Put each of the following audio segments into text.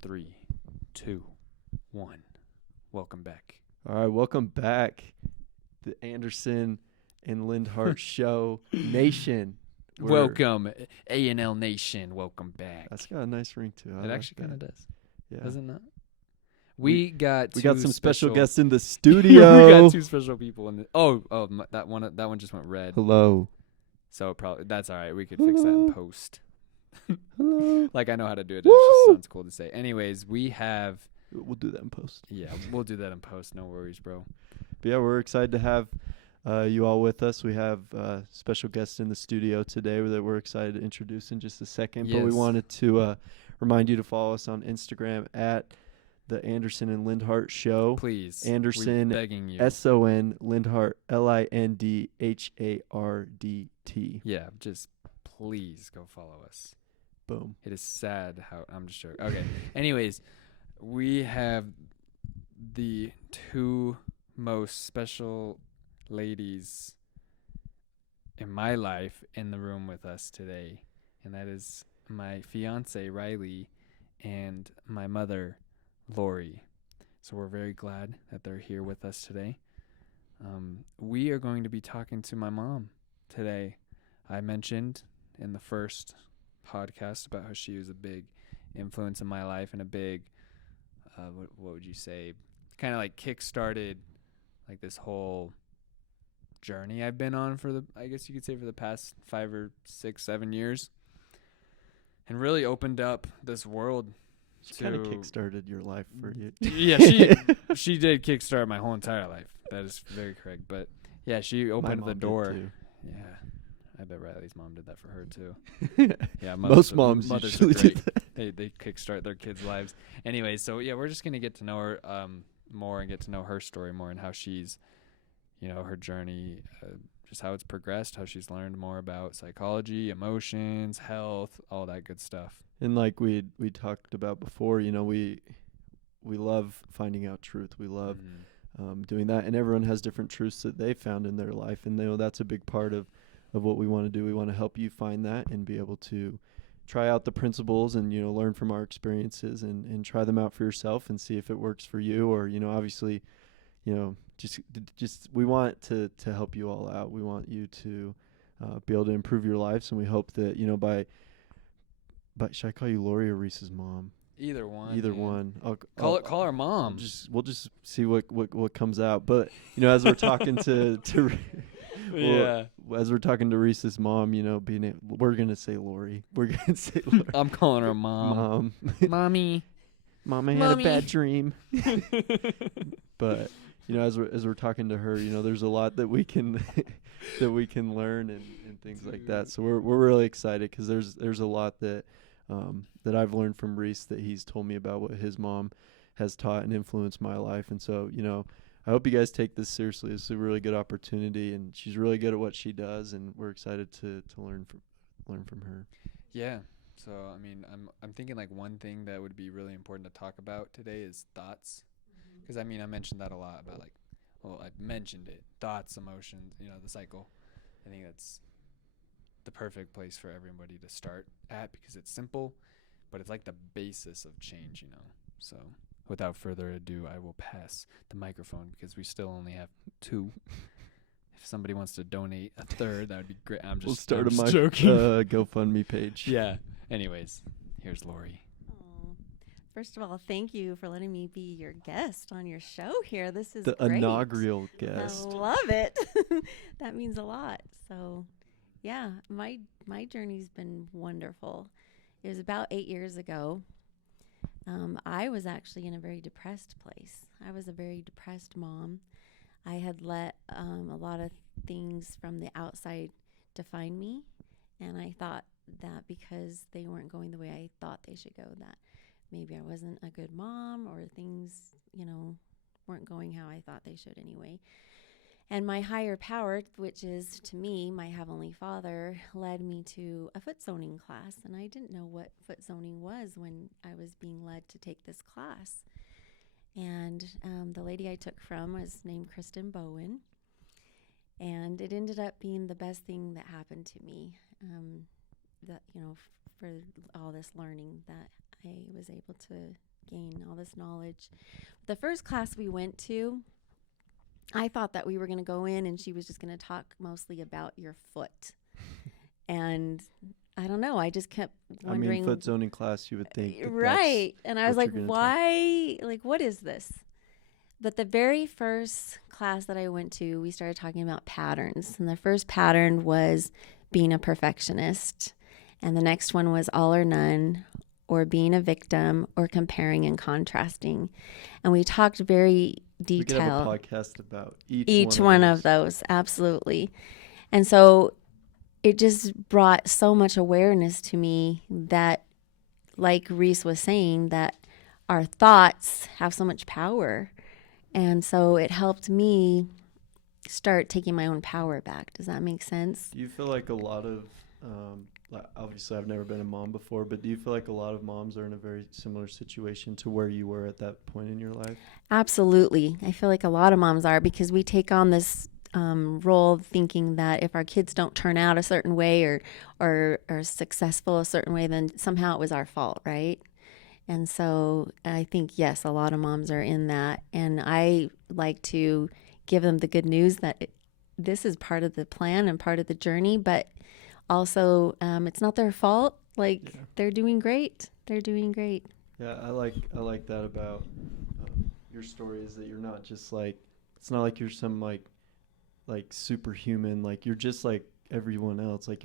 Three, two, one. Welcome back. All right, welcome back, the Anderson and Lindhardt Show Nation. Welcome, A&L Nation. Welcome back. That's got a nice ring to it. It actually kind of does. Yeah. Does it not? We got some special guests in the studio. We got two special people in the. That one just went red. Hello. So that's all right. We could fix that in post. Hello. Like I know how to do it. It Woo! just sounds cool to say. Anyways, we have. We'll do that in post. Yeah, we'll do that in post. No worries, bro. But yeah, we're excited to have you all with us. We have special guests in the studio today that we're excited to introduce in just a second. Yes. But we wanted to remind you to follow us on Instagram at the Anderson and Lindhardt Show. Please. Anderson, we're begging you. S-O-N, Lindhardt, Lindhardt. Yeah, just please go follow us. Boom. It is sad how I'm just joking. Okay. Anyways, we have the two most special ladies in my life in the room with us today, and that is my fiance Riley and my mother Lori. So we're very glad that they're here with us today. We are going to be talking to my mom today. I mentioned in the first podcast about how she was a big influence in my life and a big what would you say, kind of like kick-started like this whole journey I've been on for I guess you could say for the past 5 or 6, 7 years, and really opened up this world. She kind of kickstarted your life for you. Yeah, she did kickstart my whole entire life. That is very correct. But yeah, she opened the door. Yeah, I bet Riley's mom did that for her too. Yeah, most moms usually do that. They kickstart their kids' lives. Anyway, so yeah, we're just gonna get to know her more and get to know her story more and how she's, her journey, just how it's progressed, how she's learned more about psychology, emotions, health, all that good stuff. And like we talked about before, we love finding out truth. We love doing that, and everyone has different truths that they found in their life, and that's a big part of what we want to do. We want to help you find that and be able to try out the principles and learn from our experiences and try them out for yourself and see if it works for you, or obviously just we want to help you all out. We want you to be able to improve your lives, and we hope that but should I call you Lori or Reese's mom? Either one. Either one. Call her mom. We'll just see what comes out. But as we're talking to yeah, as we're talking to Reese's mom, we're gonna say Lori. We're gonna say Lori. I'm calling her mom. Mommy. Mom, I had a bad dream. But as we're talking to her, there's a lot that we can learn and things like that. So we're really excited because there's a lot that I've learned from Reese that he's told me about what his mom has taught and influenced my life. And so I hope you guys take this seriously. It's a really good opportunity, and she's really good at what she does, and we're excited to learn from her. Yeah. So I mean, I'm thinking like one thing that would be really important to talk about today is thoughts, because I mentioned that a lot about I mentioned it, thoughts, emotions, the cycle. I think that's the perfect place for everybody to start at because it's simple, but it's like the basis of change, So without further ado, I will pass the microphone because we still only have 2. If somebody wants to donate a third, that would be great. We'll start I'm a joking. GoFundMe page. Yeah. Anyways, here's Lori. First of all, thank you for letting me be your guest on your show here. This is the great. Inaugural guest. I love it. That means a lot. So, yeah, my journey's been wonderful. It was about 8 years ago. I was actually in a very depressed place. I was a very depressed mom. I had let a lot of things from the outside define me, and I thought that because they weren't going the way I thought they should go, that maybe I wasn't a good mom, or things, weren't going how I thought they should anyway. And my higher power, which is to me my Heavenly Father, led me to a foot zoning class. And I didn't know what foot zoning was when I was being led to take this class. And the lady I took from was named Kristen Bowen. And it ended up being the best thing that happened to me, for all this learning that I was able to gain all this knowledge. The first class we went to, I thought that we were going to go in and she was just going to talk mostly about your foot. And I don't know. I just kept wondering. I mean, foot zoning class, you would think. Right. And I was like, why? Like, what is this? But the very first class that I went to, we started talking about patterns. And the first pattern was being a perfectionist. And the next one was all or none, or being a victim, or comparing and contrasting. And we talked very detailed. We could have a podcast about each one of those. Absolutely. And so it just brought so much awareness to me that, like Reese was saying, that our thoughts have so much power. And so it helped me start taking my own power back. Does that make sense? Do you feel like a lot of, obviously I've never been a mom before, but do you feel like a lot of moms are in a very similar situation to where you were at that point in your life? Absolutely. I feel like a lot of moms are, because we take on this role thinking that if our kids don't turn out a certain way or are successful a certain way, then somehow it was our fault, right? And so I think, yes, a lot of moms are in that. And I like to give them the good news that this is part of the plan and part of the journey, but also it's not their fault. Like, they're doing great. They're doing great. Yeah, I like that about your story, is that you're not just like, it's not like you're some like superhuman, like you're just like everyone else. Like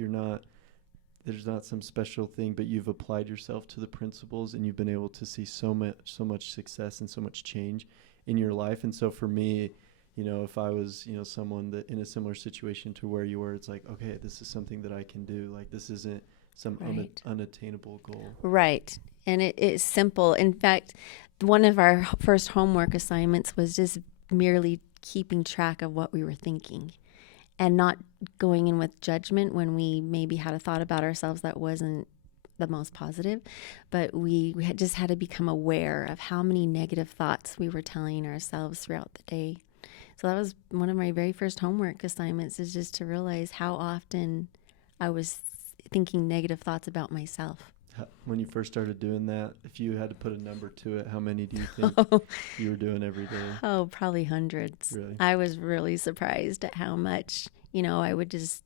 there's not some special thing, but you've applied yourself to the principles and you've been able to see so much success and so much change in your life. And so for me, you know, if I was, you know, someone that in a similar situation to where you were, it's like, okay, this is something that I can do. Like, this isn't some unattainable goal. Right. And it is simple. In fact, one of our first homework assignments was just merely keeping track of what we were thinking and not going in with judgment when we maybe had a thought about ourselves that wasn't the most positive, but we just had to become aware of how many negative thoughts we were telling ourselves throughout the day. So that was one of my very first homework assignments, is just to realize how often I was thinking negative thoughts about myself. When you first started doing that, if you had to put a number to it, how many do you think you were doing every day? Oh, probably hundreds. Really? I was really surprised at how much, you know, I would just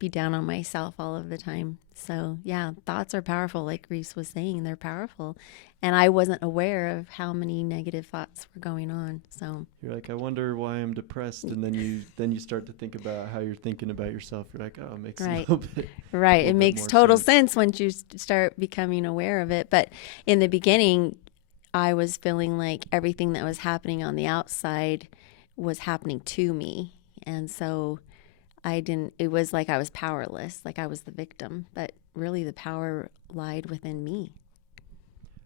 be down on myself all of the time. So yeah, thoughts are powerful. Like Reese was saying, they're powerful. And I wasn't aware of how many negative thoughts were going on. So you're like, I wonder why I'm depressed. And then you start to think about how you're thinking about yourself. You're like, oh, it makes a little bit. Right. It makes total sense once you start becoming aware of it. But in the beginning, I was feeling like everything that was happening on the outside was happening to me. And so it was like I was powerless, like I was the victim, but really the power lied within me.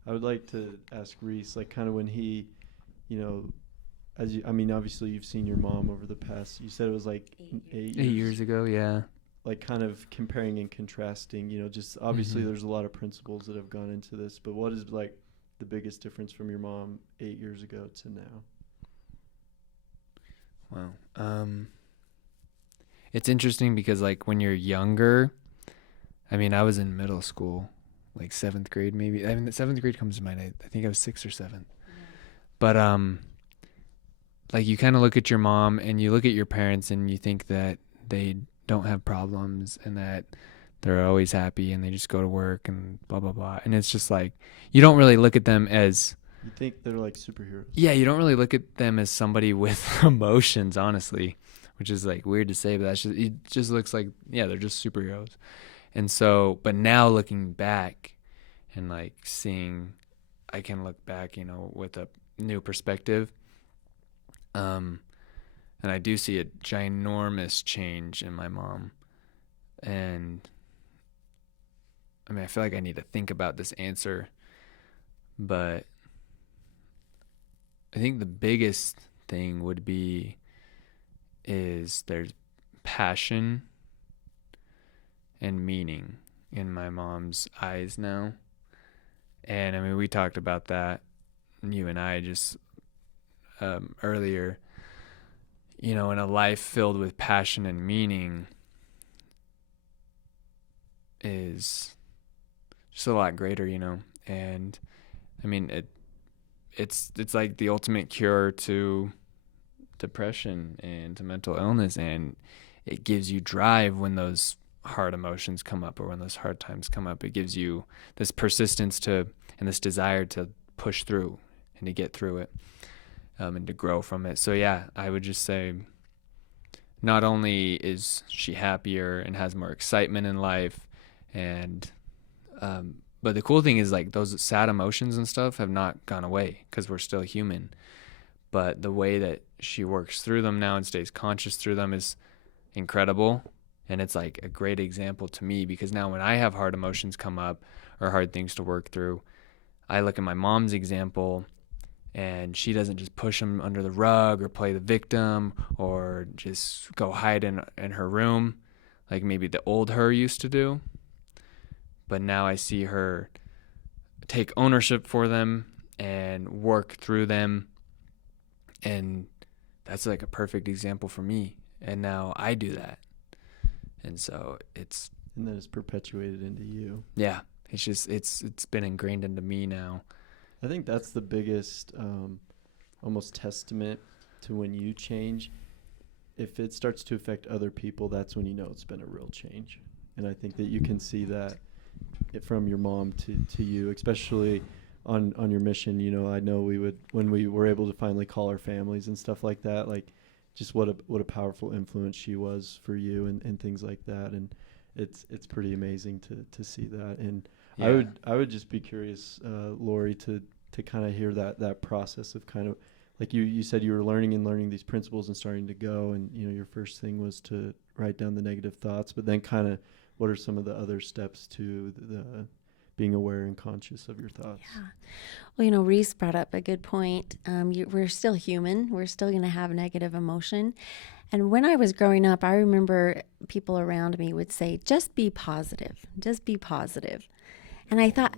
I would like to ask Reese, like, kind of when he, you know, obviously you've seen your mom over the past, you said it was like 8 years ago. Yeah. Like, kind of comparing and contrasting, you know, just obviously there's a lot of principles that have gone into this, but what is like the biggest difference from your mom 8 years ago to now? Wow. It's interesting because, like, when you're younger, I mean, I was in middle school, like 7th grade maybe. I mean, the 7th grade comes to mind. I think I was 6th or 7th. Yeah. But like, you kind of look at your mom and you look at your parents and you think that they don't have problems and that they're always happy and they just go to work and blah blah blah. And it's just like, you don't really look at them as, you think they're like superheroes. Yeah, you don't really look at them as somebody with emotions, honestly, which is like weird to say, but it just looks like, yeah, they're just superheroes. And so, but now looking back and like seeing, I can look back, you know, with a new perspective. And I do see a ginormous change in my mom. And I mean, I feel like I need to think about this answer, but I think the biggest thing would be is there's passion and meaning in my mom's eyes now. And I mean, we talked about that, you and I just earlier, you know, in a life filled with passion and meaning is just a lot greater, you know. And I mean, it's like the ultimate cure to depression and to mental illness, and it gives you drive when those hard emotions come up or when those hard times come up. It gives you this persistence and this desire to push through and to get through it, and to grow from it. So yeah, I would just say not only is she happier and has more excitement in life, and but the cool thing is like those sad emotions and stuff have not gone away because we're still human. But the way that she works through them now and stays conscious through them is incredible. And it's like a great example to me, because now when I have hard emotions come up or hard things to work through, I look at my mom's example, and she doesn't just push them under the rug or play the victim or just go hide in her room like maybe the old her used to do. But now I see her take ownership for them and work through them. And that's like a perfect example for me. And now I do that. And so and then it's perpetuated into you. Yeah. It's just, it's been ingrained into me now. I think that's the biggest, almost testament to when you change. If it starts to affect other people, that's when you know it's been a real change. And I think that you can see that from your mom to you, especially on your mission. You know, I know when we were able to finally call our families and stuff like that, like just what a powerful influence she was for you and things like that. And it's pretty amazing to see that. And yeah. I would just be curious, Lori, to kind of hear that process of kind of, like you said, you were learning these principles and starting to go, and you know your first thing was to write down the negative thoughts, but then kind of what are some of the other steps to the being aware and conscious of your thoughts? Yeah. Well, you know, Reese brought up a good point. We're still human. We're still going to have negative emotion. And when I was growing up, I remember people around me would say, just be positive. Just be positive. And I thought,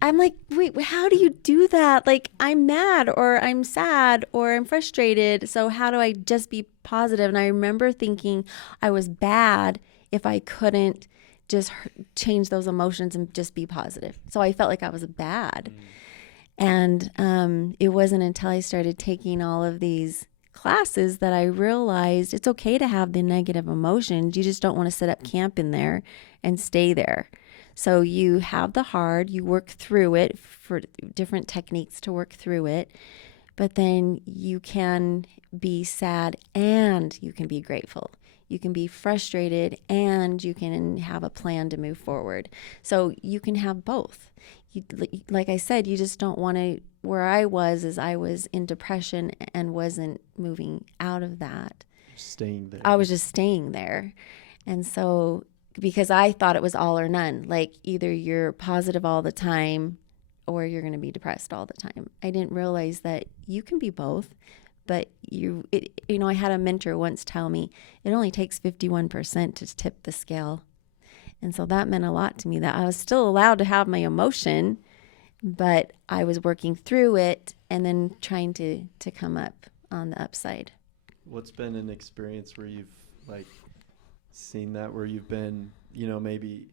I'm like, wait, how do you do that? Like, I'm mad or I'm sad or I'm frustrated. So how do I just be positive? And I remember thinking I was bad if I couldn't just change those emotions and just be positive. So I felt like I was bad. And it wasn't until I started taking all of these classes that I realized it's okay to have the negative emotions. You just don't want to set up camp in there and stay there. So you have the hard, you work through it for different techniques to work through it, but then you can be sad and you can be grateful. You can be frustrated and you can have a plan to move forward. So you can have both. Like I said, you just don't want to, where I was in depression and wasn't moving out of that. Staying there. I was just staying there. And so, because I thought it was all or none, like either you're positive all the time or you're going to be depressed all the time. I didn't realize that you can be both. But I had a mentor once tell me it only takes 51% to tip the scale. And so that meant a lot to me, that I was still allowed to have my emotion, but I was working through it and then trying to come up on the upside. What's been an experience where you've like seen that, where you've been, you know, maybe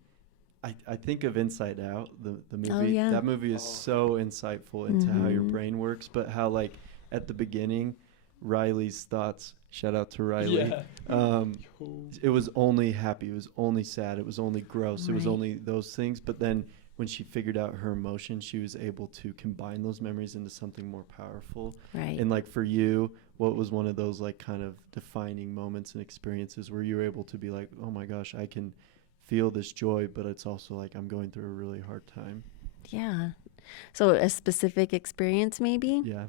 I think of Inside Out, the movie. Oh, yeah. That movie is so insightful into how your brain works, but how like at the beginning, Riley's thoughts, shout out to Riley, it was only happy, it was only sad, it was only gross, It was only those things. But then when she figured out her emotions, she was able to combine those memories into something more powerful. Right. And like for you, what was one of those like kind of defining moments and experiences where you were able to be like, oh my gosh, I can feel this joy, but it's also like I'm going through a really hard time? Yeah. So a specific experience maybe? Yeah.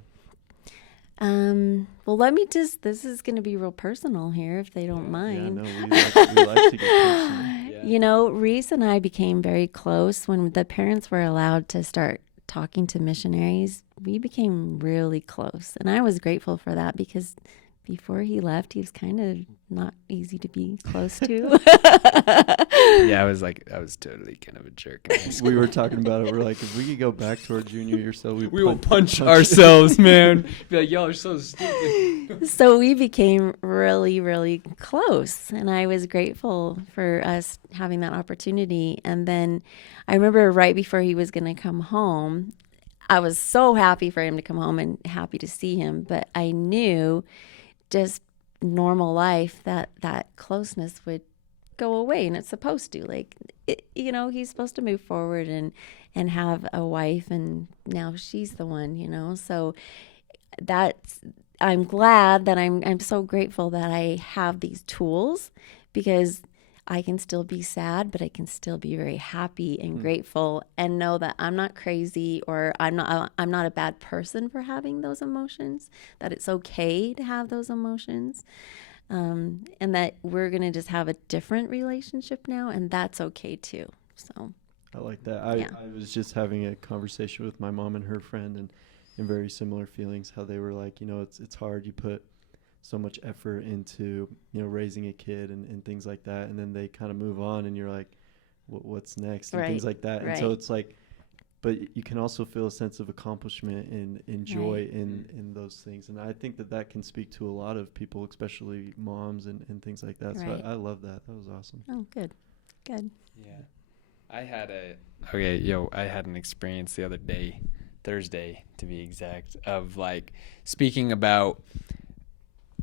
Well, let me this is going to be real personal here, if they don't mind. Yeah, no, we like to get personal. Yeah. You know, Reese and I became very close when the parents were allowed to start talking to missionaries. We became really close, and I was grateful for that, because before he left, he was kind of not easy to be close to. Yeah, I was totally kind of a jerk in high school. We were talking about it. We're like, if we could go back to our junior year, so we will punch ourselves, man. Be like, y'all are so stupid. So we became really, really close, and I was grateful for us having that opportunity. And then I remember right before he was going to come home, I was so happy for him to come home and happy to see him, but I knew just normal life that closeness would go away, and it's supposed to. Like, he's supposed to move forward and have a wife, and now she's the one. So I'm glad that I'm so grateful that I have these tools, because I can still be sad, but I can still be very happy and grateful, and know that I'm not crazy, or I'm not a bad person for having those emotions, that it's okay to have those emotions. And that we're going to just have a different relationship now, and that's okay too. So I like that. I was just having a conversation with my mom and her friend, and very similar feelings, how they were like, it's hard. You put so much effort into, raising a kid and things like that. And then they kind of move on, and you're like, what's next? And things like that. And so it's like, but you can also feel a sense of accomplishment and joy in those things. And I think that can speak to a lot of people, especially moms and things like that. So I love that. That was awesome. Oh, good. Good. Yeah. I had an experience the other day, Thursday to be exact, of like speaking about,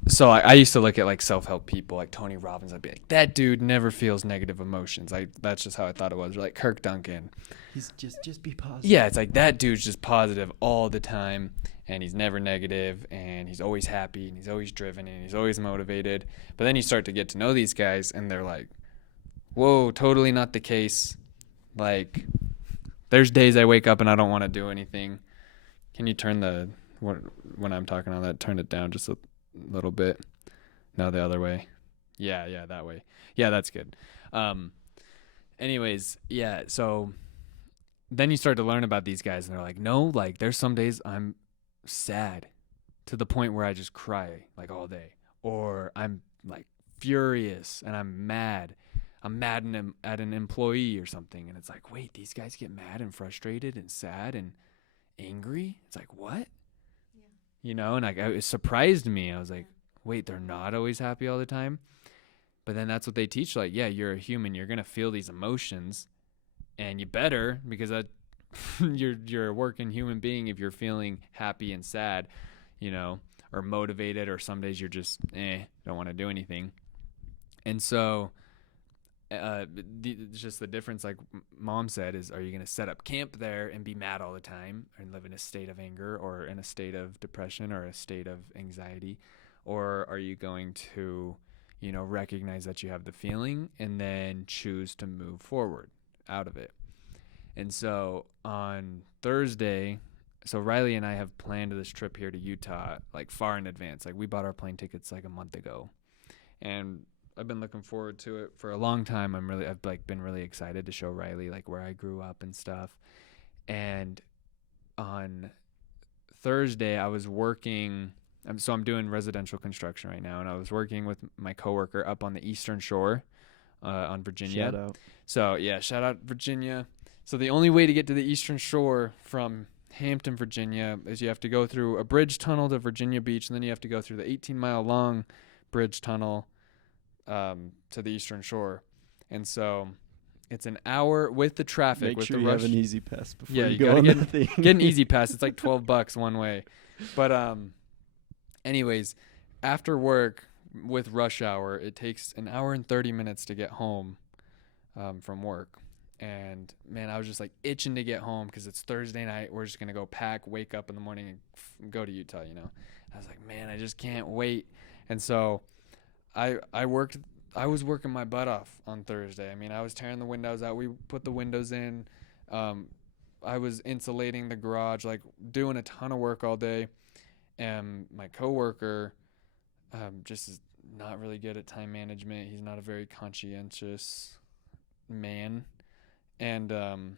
so I used to look at like self-help people like Tony Robbins. I'd be like, that dude never feels negative emotions. That's just how I thought it was. Or like Kirk Duncan. He's just be positive. Yeah, it's like that dude's just positive all the time, and he's never negative, and he's always happy, and he's always driven, and he's always motivated. But then you start to get to know these guys, and they're like, whoa, totally not the case. Like, there's days I wake up and I don't want to do anything. Can you turn when I'm talking on that, turn it down just a little bit? No, the other way. Yeah, that way. Yeah, that's good. Anyways, yeah, so then you start to learn about these guys, and they're like, no, like, there's some days I'm sad to the point where I just cry like all day, or I'm like furious and I'm mad at an employee or something. And it's like, wait, these guys get mad and frustrated and sad and angry? It's like, what? Yeah. And it surprised me. I was like, wait, they're not always happy all the time? But then that's what they teach. Like, yeah, you're a human. You're going to feel these emotions, and you better, because you're a working human being if you're feeling happy and sad, or motivated, or some days you're just, don't want to do anything. And so it's just the difference, like Mom said, is, are you going to set up camp there and be mad all the time and live in a state of anger or in a state of depression or a state of anxiety? Or are you going to, recognize that you have the feeling and then choose to move forward out of it? And so on Thursday, so Riley and I have planned this trip here to Utah like far in advance. Like, we bought our plane tickets like a month ago, and I've been looking forward to it for a long time. I've been really excited to show Riley like where I grew up and stuff. And on Thursday I was working. So I'm doing residential construction right now, and I was working with my coworker up on the Eastern Shore, on Virginia. Shout out. So yeah, shout out Virginia. So the only way to get to the Eastern Shore from Hampton, Virginia, is you have to go through a bridge tunnel to Virginia Beach, and then you have to go through the 18-mile long bridge tunnel to the Eastern Shore. And so it's an hour with the traffic. Make with sure the you rush. have an easy pass before you go on that thing. Get an easy pass. It's like $12 one way. But anyways, after work with rush hour, it takes an hour and 30 minutes to get home from work. And man, I was just like itching to get home because it's Thursday night. We're just going to go pack, wake up in the morning, and go to Utah, I was like, man, I just can't wait. And so I was working my butt off on Thursday. I mean, I was tearing the windows out. We put the windows in. I was insulating the garage, like doing a ton of work all day. And my coworker just is not really good at time management. He's not a very conscientious man. And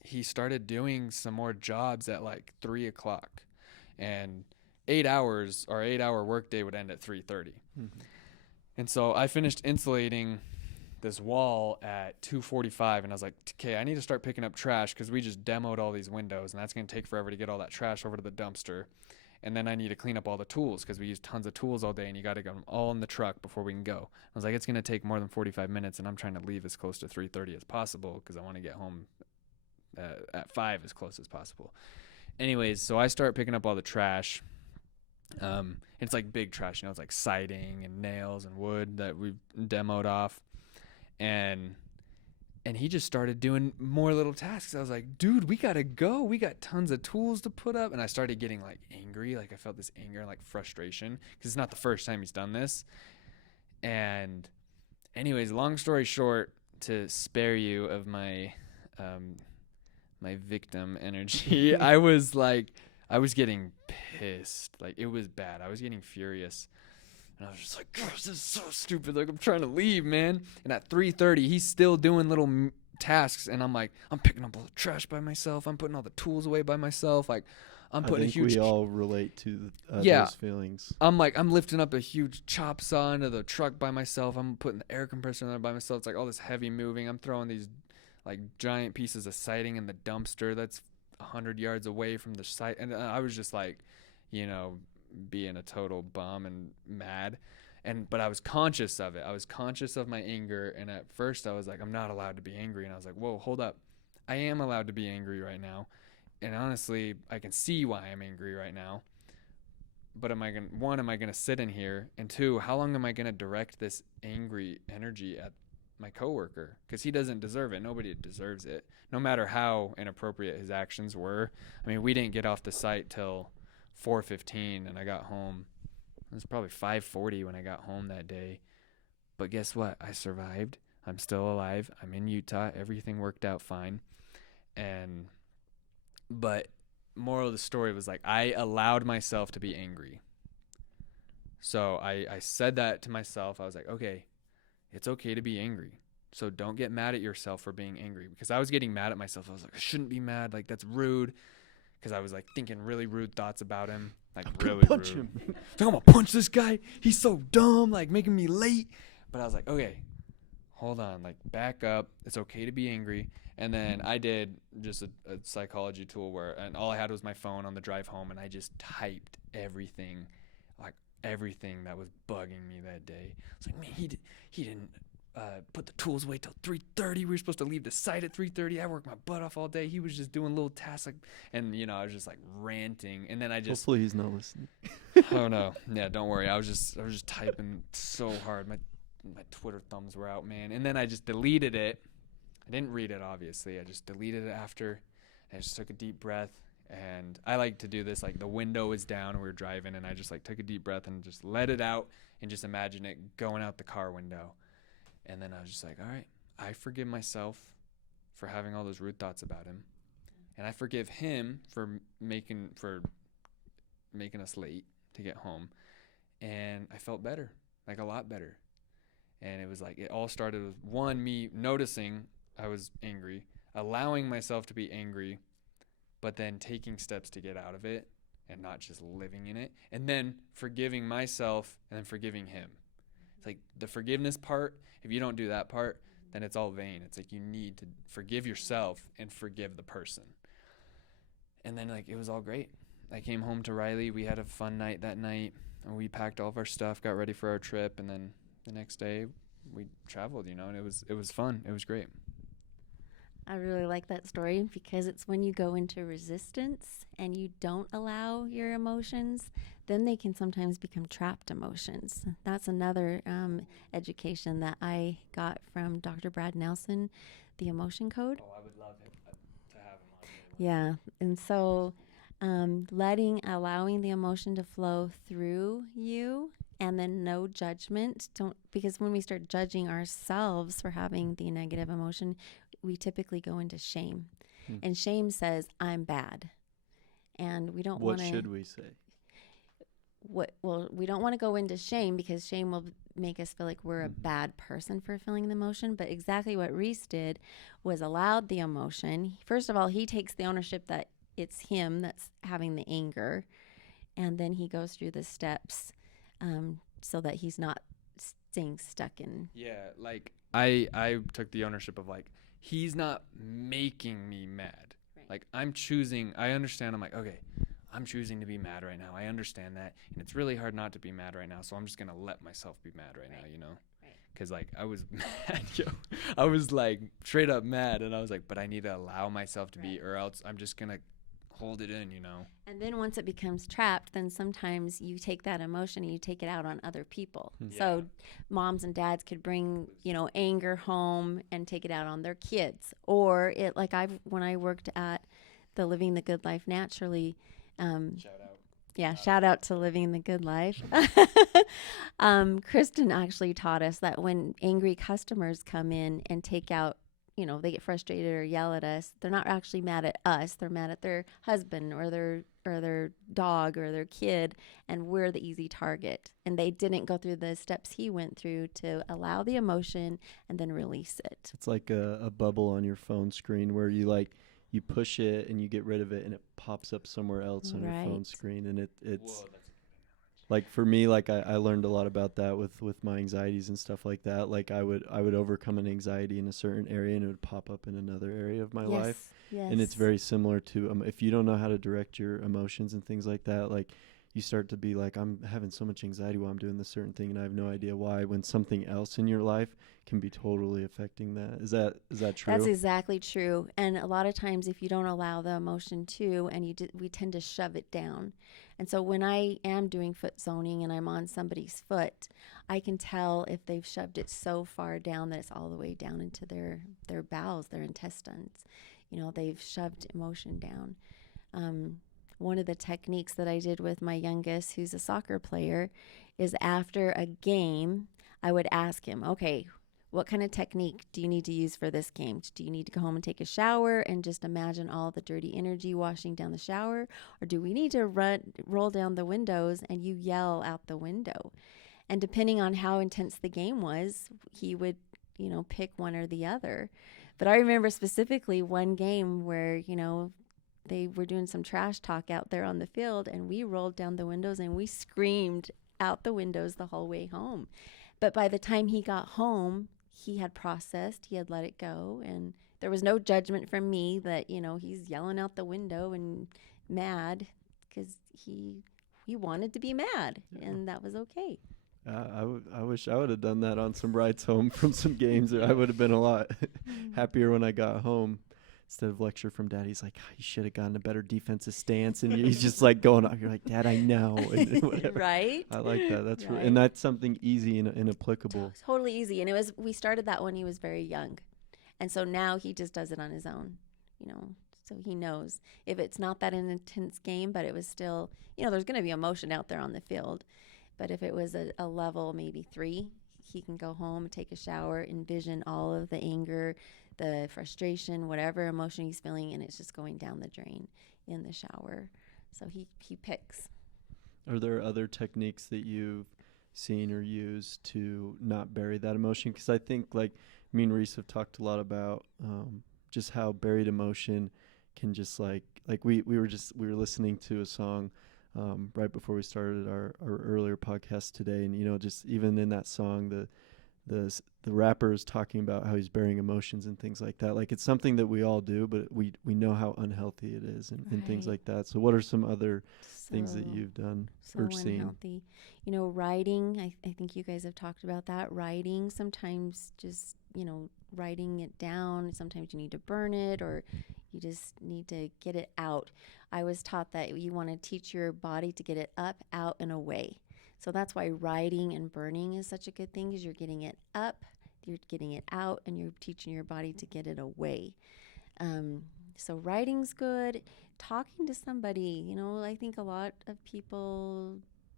he started doing some more jobs at like 3:00. And 8 hours, our 8-hour workday would end at 3:30. Mm-hmm. And so I finished insulating this wall at 2:45, and I was like, okay, I need to start picking up trash because we just demoed all these windows, and that's going to take forever to get all that trash over to the dumpster. And then I need to clean up all the tools because we use tons of tools all day, and you got to get them all in the truck before we can go. I was like, it's going to take more than 45 minutes, and I'm trying to leave as close to 3:30 as possible because I want to get home at 5 as close as possible. Anyways, so I start picking up all the trash. It's like big trash, you know, it's like siding and nails and wood that we've demoed off. And he just started doing more little tasks. I was like, dude, we got to go. We got tons of tools to put up. And I started getting like angry. Like I felt this anger and like frustration because it's not the first time he's done this. And anyways, long story short, to spare you of my victim energy, I was getting pissed. Like it was bad. I was getting furious. And I was just like, gosh, this is so stupid. Like, I'm trying to leave, man. And at 3:30, he's still doing little tasks. And I'm like, I'm picking up all the trash by myself. I'm putting all the tools away by myself. Like, I'm putting I think we all relate to those feelings. I'm like, I'm lifting up a huge chop saw into the truck by myself. I'm putting the air compressor in there by myself. It's like all this heavy moving. I'm throwing these, like, giant pieces of siding in the dumpster that's 100 yards away from the site. And I was just like, you know, being a total bum and mad, but I was conscious of it. I was conscious of my anger, and at first I was like, I'm not allowed to be angry, and I was like, whoa, hold up, I am allowed to be angry right now, and honestly I can see why I'm angry right now, but am I gonna sit in here, and two, how long am I gonna direct this angry energy at my coworker? Because he doesn't deserve it. Nobody deserves it, no matter how inappropriate his actions were. I mean, we didn't get off the site till 4:15, and I got home. It was probably 5:40 when I got home that day. But guess what? I survived. I'm still alive. I'm in Utah. Everything worked out fine. But moral of the story was like, I allowed myself to be angry. So I said that to myself. I was like, okay, it's okay to be angry. So don't get mad at yourself for being angry, because I was getting mad at myself. I was like, I shouldn't be mad. Like, that's rude. Because I was like thinking really rude thoughts about him, like really punch rude. him. I'm gonna punch this guy. He's so dumb, like making me late. But I was like, okay, hold on, like back up. It's okay to be angry. And then I did just a psychology tool and all I had was my phone on the drive home, and I just typed everything, like everything that was bugging me that day. It's like, man, he didn't put the tools away till 3:30. We were supposed to leave the site at 3:30. I worked my butt off all day. He was just doing little tasks, and you know, I was just like ranting. And then I just hopefully he's not listening. Oh no, yeah, don't worry. I was just typing so hard. My Twitter thumbs were out, man. And then I just deleted it. I didn't read it, obviously. I just deleted it after. I just took a deep breath, and I like to do this. Like the window is down, and we were driving, and I just like took a deep breath and just let it out, and just imagine it going out the car window. And then I was just like, all right, I forgive myself for having all those rude thoughts about him. And I forgive him for making us late to get home. And I felt better, like a lot better. And it was like, it all started with me noticing I was angry, allowing myself to be angry, but then taking steps to get out of it and not just living in it. And then forgiving myself and then forgiving him. Like the forgiveness part, if you don't do that part, then it's all vain. It's like you need to forgive yourself and forgive the person. And then like it was all great. I came home to Riley. We had a fun night that night, and we packed all of our stuff, got ready for our trip, and then the next day we traveled, you know, and it was fun. It was great. I really like that story because it's when you go into resistance and you don't allow your emotions, then they can sometimes become trapped emotions. That's another education that I got from Dr. Brad Nelson, the emotion code. Oh, I would love him to have him on. Yeah, and so allowing the emotion to flow through you, and then no judgment. Because when we start judging ourselves for having the negative emotion, we typically go into shame. And shame says, I'm bad. And we don't want to... What should we say? We don't want to go into shame, because shame will make us feel like we're a bad person for feeling the emotion. But exactly what Reese did was allowed the emotion. First of all, he takes the ownership that it's him that's having the anger. and then he goes through the steps so that he's not staying stuck in. Yeah, like I took the ownership of like, he's not making me mad. Right. Like I'm choosing, I understand. I'm like, okay, I'm choosing to be mad right now. I understand that. And it's really hard not to be mad right now. So I'm just going to let myself be mad right now, you know? Right. Because like I was mad, yo. I was like straight up mad. And I was like, but I need to allow myself to be, or else I'm just going to hold it in, you know? And then once it becomes trapped, then sometimes you take that emotion and you take it out on other people. Yeah. So moms and dads could bring, anger home and take it out on their kids. Or it, like when I worked at the Living the Good Life Naturally, Shout out. yeah, shout out to Living the Good Life. Kristen actually taught us that when angry customers come in and take out, they get frustrated or yell at us, they're not actually mad at us. They're mad at their husband or their dog or their kid, and we're the easy target. And they didn't go through the steps he went through to allow the emotion and then release it. It's like a bubble on your phone screen where you push it and you get rid of it and it pops up somewhere else on your phone screen. And it's Whoa, like for me, like I learned a lot about that with my anxieties and stuff like that. Like I would overcome an anxiety in a certain area and it would pop up in another area of my life. Yes. And it's very similar to if you don't know how to direct your emotions and things like that, like you start to be like, I'm having so much anxiety while I'm doing this certain thing and I have no idea why, when something else in your life can be totally affecting that. Is that true? That's exactly true. And a lot of times if you don't allow the emotion to, and we tend to shove it down. And so when I am doing foot zoning and I'm on somebody's foot, I can tell if they've shoved it so far down that it's all the way down into their bowels, their intestines. They've shoved emotion down. One of the techniques that I did with my youngest, who's a soccer player, is after a game, I would ask him, okay, what kind of technique do you need to use for this game? Do you need to go home and take a shower and just imagine all the dirty energy washing down the shower? Or do we need to roll down the windows and you yell out the window? And depending on how intense the game was, he would, pick one or the other. But I remember specifically one game where, they were doing some trash talk out there on the field and we rolled down the windows and we screamed out the windows the whole way home. But by the time he got home, he had processed, he had let it go, and there was no judgment from me that, he's yelling out the window and mad because he wanted to be mad, and that was okay. I wish I would have done that on some rides home from some games. I would have been a lot happier when I got home. Instead of lecture from Dad, he's like, you should have gotten a better defensive stance. And he's just like going on. You're like, Dad, I know. And whatever. Right? I like that. That's right. And that's something easy and applicable. Totally easy. And we started that when he was very young. And so now he just does it on his own, so he knows if it's not that an intense game, but it was still, there's going to be emotion out there on the field. But if it was a level maybe 3, he can go home, take a shower, envision all of the anger, the frustration, whatever emotion he's feeling, and it's just going down the drain in the shower. So he picks. Are there other techniques that you've seen or used to not bury that emotion? Because I think like me and Reese have talked a lot about just how buried emotion can just like we were listening to a song right before we started our earlier podcast today, and just even in that song the rapper is talking about how he's burying emotions and things like that. Like it's something that we all do, but we know how unhealthy it is and things like that. So what are some other things that you've done or seen? Unhealthy. Writing, I think you guys have talked about that. Writing, sometimes just, writing it down. Sometimes you need to burn it or you just need to get it out. I was taught that you want to teach your body to get it up, out, and away. So that's why writing and burning is such a good thing, because you're getting it up, you're getting it out, and you're teaching your body to get it away. So writing's good. Talking to somebody, I think a lot of people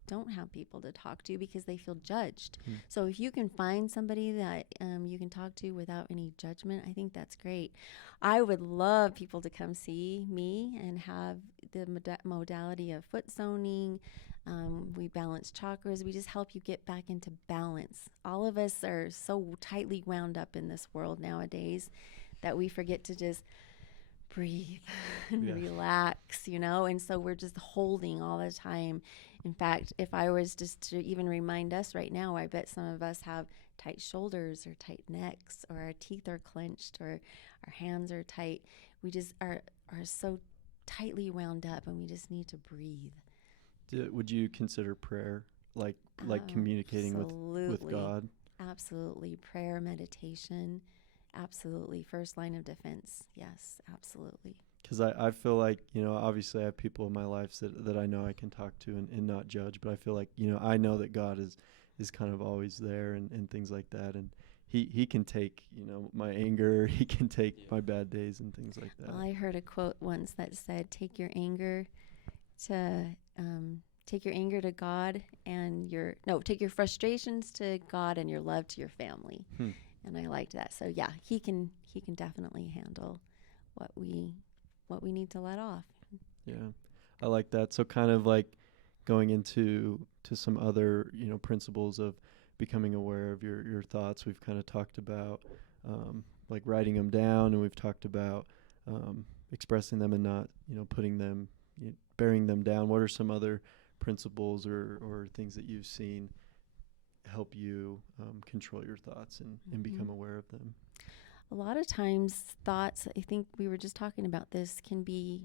don't have people to talk to because they feel judged. So if you can find somebody that you can talk to without any judgment, I think that's great. I would love people to come see me and have the modality of foot zoning. We balance chakras. We just help you get back into balance. All of us are so tightly wound up in this world nowadays that we forget to just breathe and Yeah. relax, and so we're just holding all the time. In fact, if I was just to even remind us right now, I bet some of us have tight shoulders or tight necks, or our teeth are clenched, or our hands are tight. We just are so tightly wound up, and we just need to breathe. Would you consider prayer like communicating with God? Absolutely. Prayer, meditation, absolutely. First line of defense. Yes, absolutely. Because I feel like, obviously I have people in my life that I know I can talk to and not judge, but I feel like, I know that God is kind of always there and things like that. And he can take, my anger, he can take my bad days and things like that. Well, I heard a quote once that said, take your anger to God take your frustrations to God and your love to your family. And I liked that. So yeah, he can definitely handle what we need to let off. Yeah, I like that. So kind of like going into some other, principles of becoming aware of your thoughts. We've kind of talked about like writing them down, and we've talked about expressing them and not, putting them, burying them down. What are some other principles or things that you've seen help you control your thoughts and become aware of them? A lot of times thoughts, I think we were just talking about this, can be,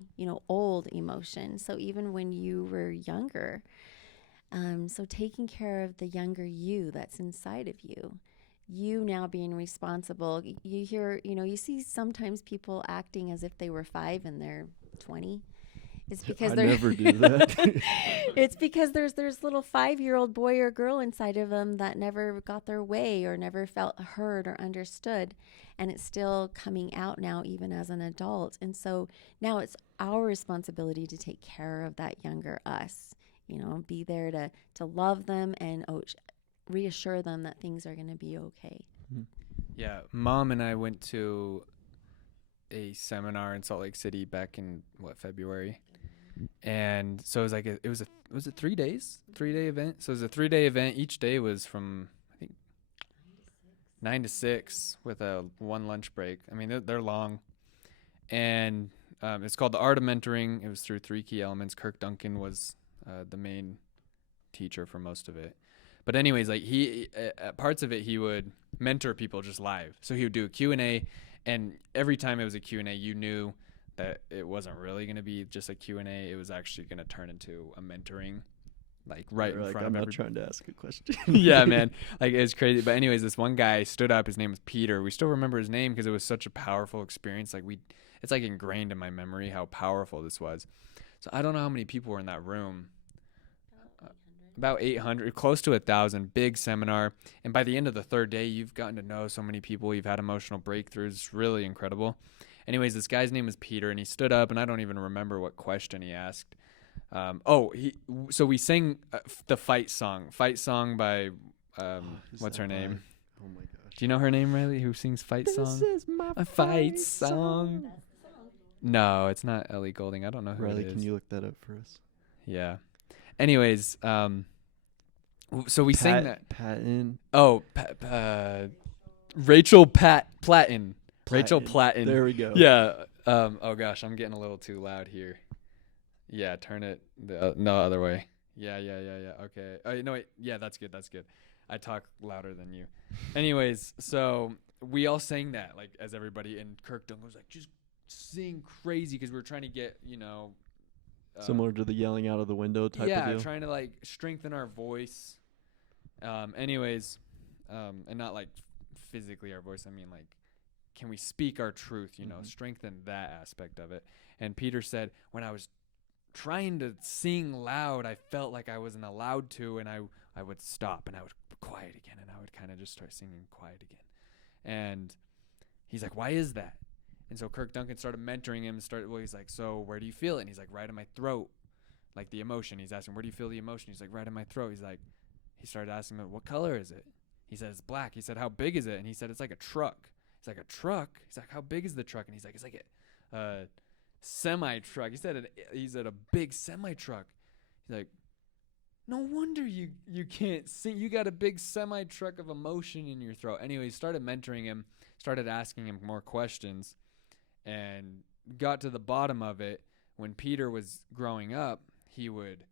old emotions. So even when you were younger, so taking care of the younger you that's inside of you now being responsible. You hear, you see sometimes people acting as if they were 5 and they're 20. It's because I never do that. It's because there's little 5-year-old boy or girl inside of them that never got their way or never felt heard or understood. And it's still coming out now, even as an adult. And so now it's our responsibility to take care of that younger us, be there to love them and reassure them that things are going to be okay. Yeah. Mom and I went to a seminar in Salt Lake City back in February. And so it was like was it 3 days? 3-day event. So it was a 3-day event. Each day was from, I think, 9 to 6 with a 1 lunch break. I mean, they're long. And it's called The Art of Mentoring. It was through 3 key elements. Kirk Duncan was the main teacher for most of it. But anyways, like he parts of it, he would mentor people just live. So he would do a Q&A, and every time it was a Q&A, you knew that it wasn't really going to be just a Q&A. It was actually going to turn into a mentoring, like right in front of I'm everybody. not trying to ask a question. Yeah, man. Like, it's crazy. But anyways, this one guy stood up. His name was Peter. We still remember his name because it was such a powerful experience. Like, it's like ingrained in my memory how powerful this was. So I don't know how many people were in that room. About 800, close to 1,000, big seminar. And by the end of the 3rd day, you've gotten to know so many people. You've had emotional breakthroughs. It's really incredible. Anyways, this guy's name was Peter, and he stood up, and I don't even remember what question he asked. So we sang the Fight Song by, what's her name? Oh my gosh. Do you know her name, Riley, who sings Fight Song? This is my Fight Song. No, it's not Ellie Goulding. I don't know who Riley, it is. can you look that up for us? Yeah. Anyways, so we sang that. Patton. Oh, Rachel Platten. Rachel Platten. There we go. Yeah. Oh gosh, I'm getting a little too loud here. Yeah, turn it no other way. Yeah. Okay. Oh no, wait. Yeah, that's good. I talk louder than you. Anyways, so we all sang that like as everybody, and Kirk Duncan was like, just sing crazy because we were trying to get similar to the yelling out of the window type of deal. Yeah, trying to like strengthen our voice. Anyways, and not like physically our voice. I mean like, can we speak our truth? Strengthen that aspect of it. And Peter said, when I was trying to sing loud, I felt like I wasn't allowed to, and I would stop and I would be quiet again, and I would kind of just start singing quiet again. And he's like, why is that? And so Kirk Duncan started mentoring him. He's like, so where do you feel it? And he's like, right in my throat, like the emotion. He's asking, where do you feel the emotion? He's like, right in my throat. He started asking him, what color is it? He said, it's black. He said, how big is it? And he said, it's like a truck. He's like, a truck? He's like, how big is the truck? And he's like, it's like a semi-truck. He said, he's at a big semi-truck. He's like, no wonder you can't sing. You got a big semi-truck of emotion in your throat. Anyway, he started mentoring him, started asking him more questions. And got to the bottom of it, when Peter was growing up, he would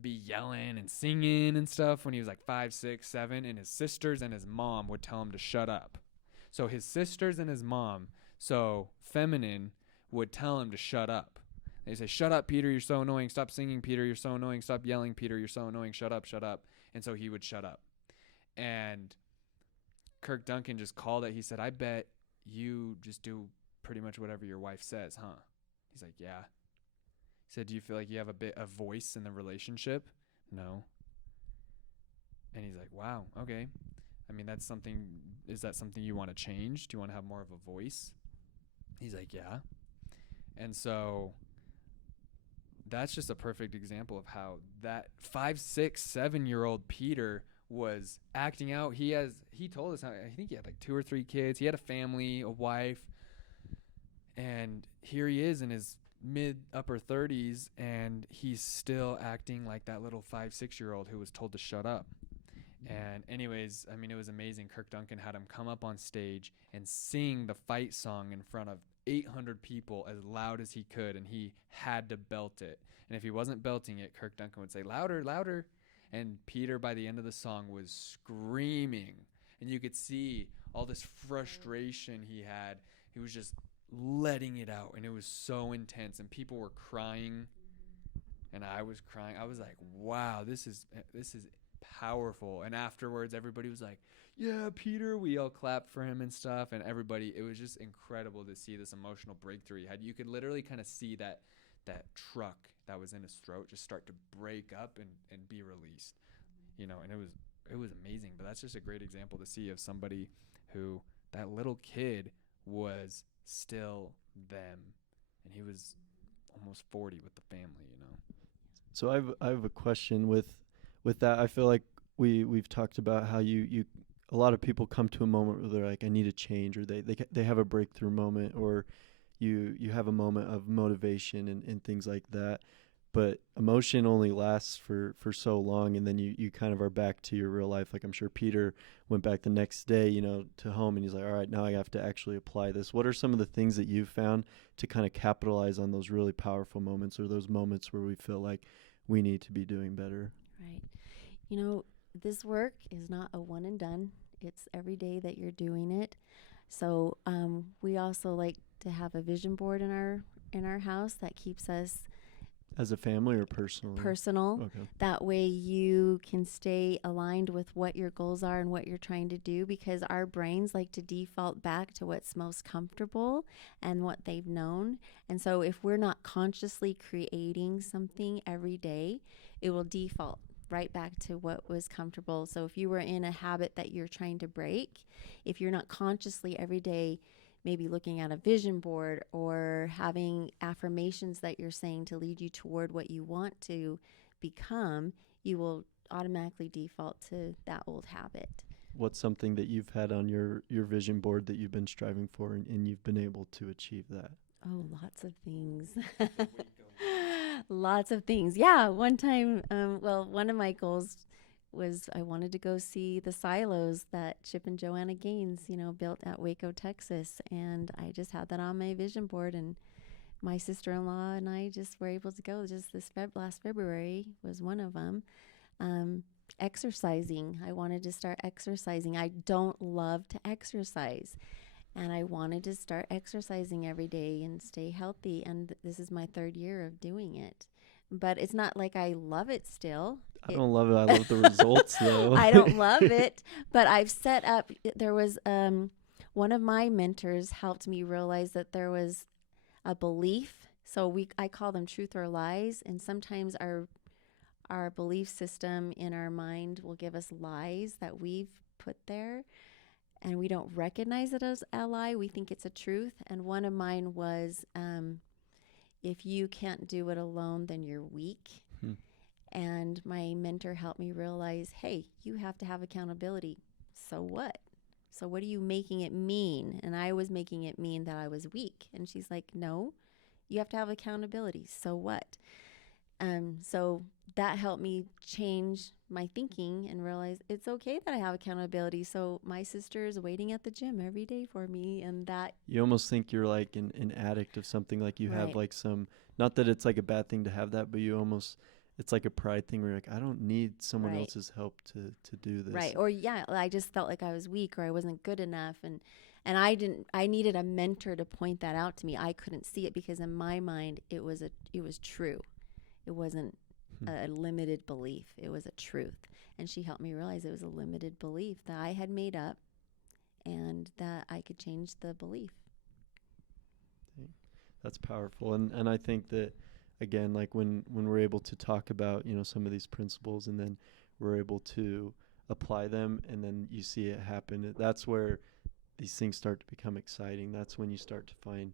be yelling and singing and stuff when he was like 5, 6, 7, and his sisters and his mom would tell him to shut up. So his sisters and his mom, so feminine, would tell him to shut up. They say, shut up, Peter, you're so annoying. Stop singing, Peter, you're so annoying. Stop yelling, Peter, you're so annoying. Shut up, shut up. And so he would shut up. And Kirk Duncan just called it. He said, I bet you just do pretty much whatever your wife says, huh? He's like, yeah. He said, do you feel like you have a bit of voice in the relationship? No. And he's like, wow, okay. I mean, is that something you want to change? Do you want to have more of a voice? He's like, yeah. And so that's just a perfect example of how that 5, 6, 7-year-old Peter was acting out. He told us how, I think he had like 2 or 3 kids. He had a family, a wife, and here he is in his upper 30s, and he's still acting like that little 5, 6-year-old who was told to shut up. And anyways, I mean, it was amazing. Kirk Duncan had him come up on stage and sing the fight song in front of 800 people as loud as he could, and he had to belt it. And if he wasn't belting it, Kirk Duncan would say, louder, louder. And Peter, by the end of the song, was screaming. And you could see all this frustration he had. He was just letting it out, and it was so intense. And people were crying, and I was crying. I was like, wow, this is powerful. And afterwards, everybody was like, yeah, Peter. We all clapped for him and stuff. And everybody, it was just incredible to see this emotional breakthrough he had. You could literally kind of see that truck that was in his throat just start to break up and be released, you know. And it was amazing. But that's just a great example to see of somebody who, that little kid was still them, and he was almost 40 with the family, you know. So I have a question with that. I feel like we've talked about how you a lot of people come to a moment where they're like, I need a change, or they have a breakthrough moment, or you have a moment of motivation and things like that. But emotion only lasts for so long, and then you kind of are back to your real life. Like, I'm sure Peter went back the next day, you know, to home, and he's like, all right, now I have to actually apply this. What are some of the things that you've found to kind of capitalize on those really powerful moments, or those moments where we feel like we need to be doing better? Right. You know, this work is not a one and done. It's every day that you're doing it. So we also like to have a vision board in our house that keeps us as a family or personally? Personal. Okay. That way you can stay aligned with what your goals are and what you're trying to do, because our brains like to default back to what's most comfortable and what they've known. And so if we're not consciously creating something every day, it will default right back to what was comfortable. So if you were in a habit that you're trying to break, if you're not consciously every day maybe looking at a vision board or having affirmations that you're saying to lead you toward what you want to become, you will automatically default to that old habit. What's something that you've had on your vision board that you've been striving for and you've been able to achieve that? Oh, lots of things. Lots of things. Yeah, one time, one of my goals was I wanted to go see the silos that Chip and Joanna Gaines, built at Waco, Texas. And I just had that on my vision board, and my sister-in-law and I just were able to go just last February was one of them. Exercising. I wanted to start exercising. I don't love to exercise, and I wanted to start exercising every day and stay healthy. And this is my 3rd year of doing it. But it's not like I love it still. I don't love it. I love the results, though. I don't love it. But I've set up, there was one of my mentors helped me realize that there was a belief. So I call them truth or lies. And sometimes our belief system in our mind will give us lies that we've put there, and we don't recognize it as a lie. We think it's a truth. And one of mine was, if you can't do it alone, then you're weak. And my mentor helped me realize, hey, you have to have accountability. So what? So what are you making it mean? And I was making it mean that I was weak. And she's like, no, you have to have accountability. So what? So that helped me change my thinking and realize it's okay that I have accountability. So my sister is waiting at the gym every day for me, and that You almost think you're like an addict of something, like you have Right. like some, not that it's like a bad thing to have that, but you almost, it's like a pride thing where you're like, I don't need someone Right. else's help to do this. right. Or yeah, I just felt like I was weak or I wasn't good enough, and I needed a mentor to point that out to me. I couldn't see it because in my mind it was true. It wasn't a limited belief. It was a truth. And she helped me realize it was a limited belief that I had made up and that I could change the belief. That's powerful. And I think that, again, like when we're able to talk about, you know, some of these principles and then we're able to apply them and then you see it happen, that's where these things start to become exciting. That's when you start to find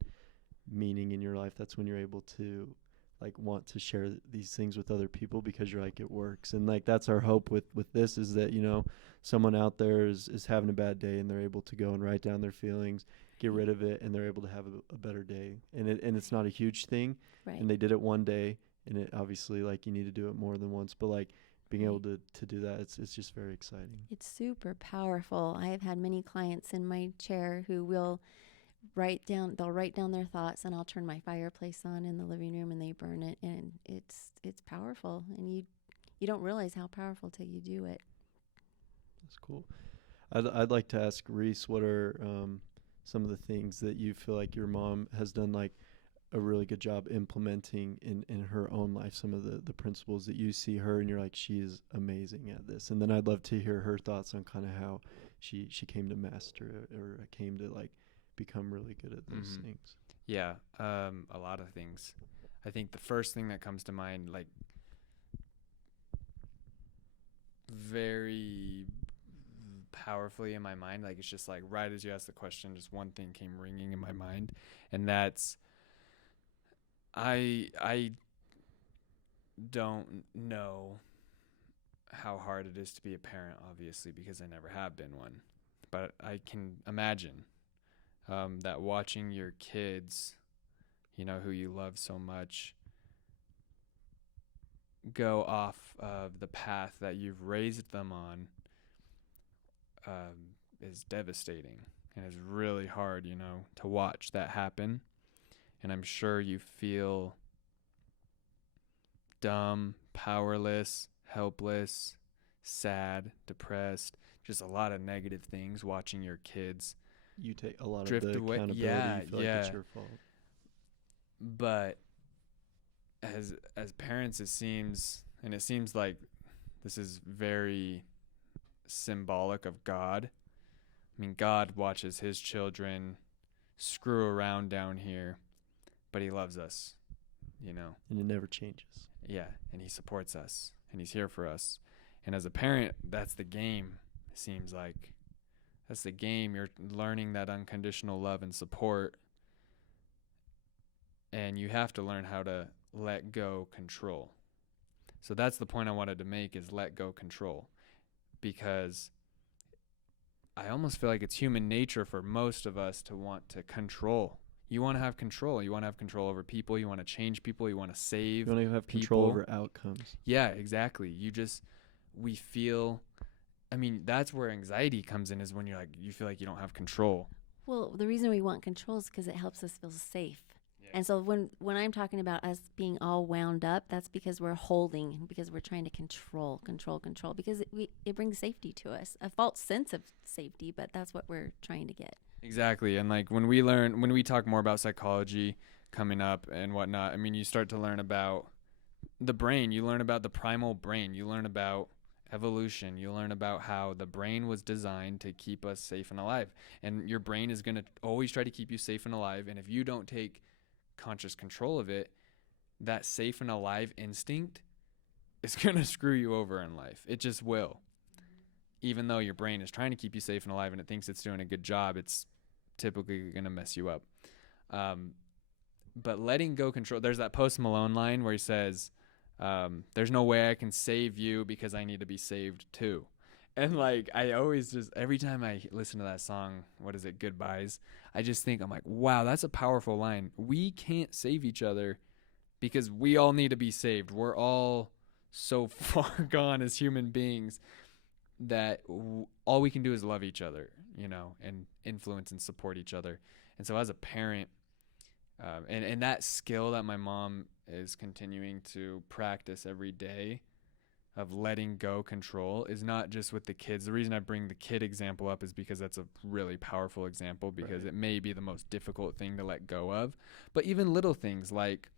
meaning in your life. That's when you're able to like want to share these things with other people because you're like, it works. And like, that's our hope with this, is that, you know, someone out there is having a bad day and they're able to go and write down their feelings, get rid of it, and they're able to have a better day. And it's not a huge thing. Right. And they did it one day, and it obviously, like, you need to do it more than once, but like being able to do that, it's just very exciting. It's super powerful. I have had many clients in my chair who will they'll write down their thoughts, and I'll turn my fireplace on in the living room and they burn it, and it's powerful, and you don't realize how powerful till you do it. That's cool. I'd like to ask Reese, what are some of the things that you feel like your mom has done like a really good job implementing in her own life, some of the principles that you see her and you're like, she is amazing at this. And then I'd love to hear her thoughts on kind of how she came to master it or came to like become really good at those things. Yeah, a lot of things. I think the first thing that comes to mind, like very powerfully in my mind, like it's just like right as you asked the question, just one thing came ringing in my mind, and that's I don't know how hard it is to be a parent, obviously, because I never have been one, but I can imagine that watching your kids, you know, who you love so much, go off of the path that you've raised them on is devastating, and it's really hard, you know, to watch that happen. And I'm sure you feel dumb, powerless, helpless, sad, depressed, just a lot of negative things watching your kids. You take a lot drift of the away. accountability. Yeah, you feel yeah. like it's your fault. But as parents, it seems like this is very symbolic of God. I mean, God watches his children screw around down here, but he loves us, you know. And it never changes. Yeah, and he supports us, and he's here for us. And as a parent, that's the game, it seems like. That's the game. You're learning that unconditional love and support, and you have to learn how to let go control. So that's the point I wanted to make, is let go control, because I almost feel like it's human nature for most of us to want to control. You want to have control. You want to have control over people. You want to change people. You want to save You want to have people. control over outcomes. Yeah, exactly. We feel, I mean, that's where anxiety comes in, is when you feel like you don't have control. Well, the reason we want control is because it helps us feel safe. Yeah. And so when I'm talking about us being all wound up, that's because we're holding, because we're trying to control, because it brings safety to us, a false sense of safety, but that's what we're trying to get. Exactly. And like when we talk more about psychology coming up and whatnot, I mean, you start to learn about the brain. You learn about the primal brain. You learn about evolution. You learn about how the brain was designed to keep us safe and alive. And your brain is going to always try to keep you safe and alive. And if you don't take conscious control of it, that safe and alive instinct is going to screw you over in life. It just will. Even though your brain is trying to keep you safe and alive and it thinks it's doing a good job, it's typically going to mess you up. But letting go control, there's that Post Malone line where he says, there's no way I can save you because I need to be saved too. And like, I always just, every time I listen to that song, what is it, Goodbyes, I just think, I'm like, wow, that's a powerful line. We can't save each other because we all need to be saved. We're all so far gone as human beings that all we can do is love each other, and influence and support each other. And so as a parent, and that skill that my mom is continuing to practice every day of letting go control is not just with the kids. The reason I bring the kid example up is because that's a really powerful example, because it may be the most difficult thing to let go of. But even little things like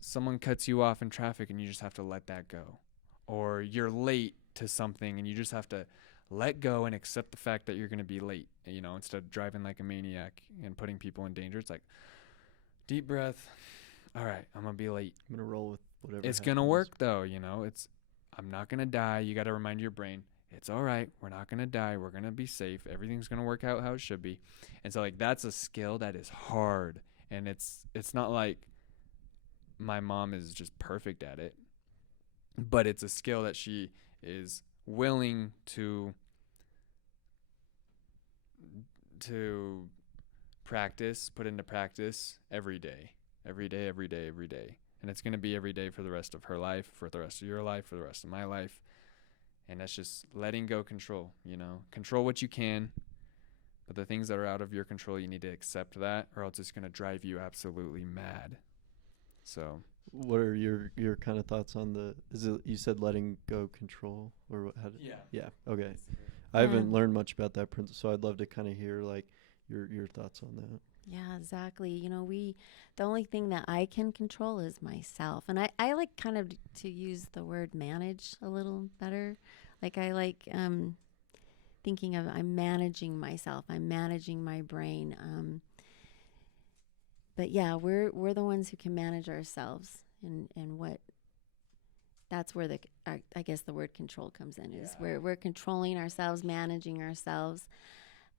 someone cuts you off in traffic and you just have to let that go. Or you're late to something and you just have to let go and accept the fact that you're going to be late, instead of driving like a maniac and putting people in danger. It's like, deep breath. All right, I'm going to be late. I'm going to roll with whatever. It's going to work though, I'm not going to die. You got to remind your brain, it's all right. We're not going to die. We're going to be safe. Everything's going to work out how it should be. And so like that's a skill that is hard. And it's not like my mom is just perfect at it, but it's a skill that she is willing to put into practice every day. And it's going to be every day for the rest of her life, for the rest of your life, for the rest of my life. And that's just letting go control, control what you can, but the things that are out of your control, you need to accept that, or else it's going to drive you absolutely mad. So what are your kind of thoughts on you said letting go control, or what? Yeah. Okay. I haven't learned much about that principle, so I'd love to kind of hear like your thoughts on that. Yeah, exactly. The only thing that I can control is myself. And I like kind of to use the word manage a little better. Like I like thinking of I'm managing myself. I'm managing my brain. But yeah, we're the ones who can manage ourselves, and what that's where I guess the word control comes in, is where we're controlling ourselves, managing ourselves.